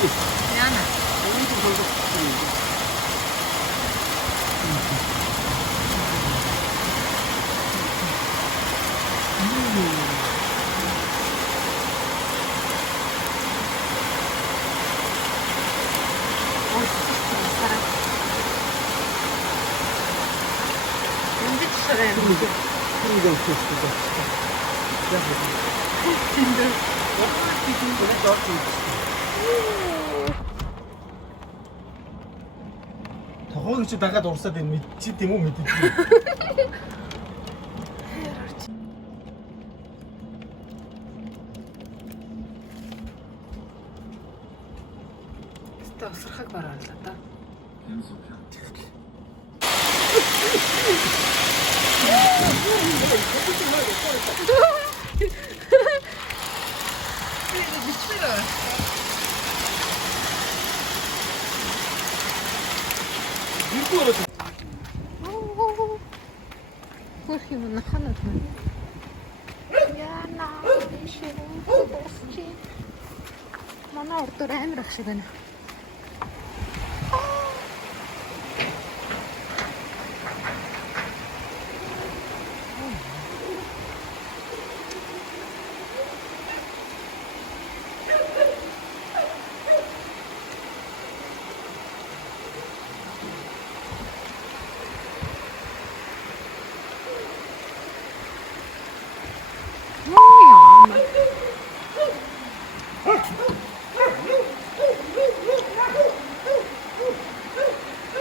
Яна. Енді түсіреміз. Кімден кестіде? Тохоо чи дагаад урсаад энэ мэдчихэд юм уу мэдчихгүй. Тэ усрахаг бараалаа да. Хөх юм наханад мөн. Яна. Манай ордоор амар ах шиг байна.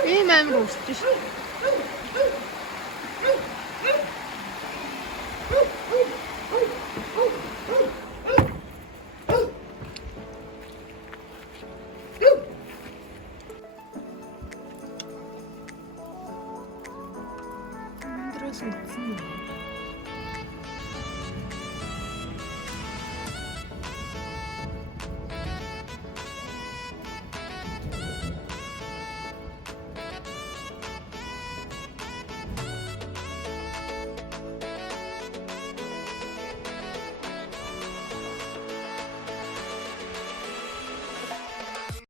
Ийм амар уусч шээ. Андраас мэдсэн юм.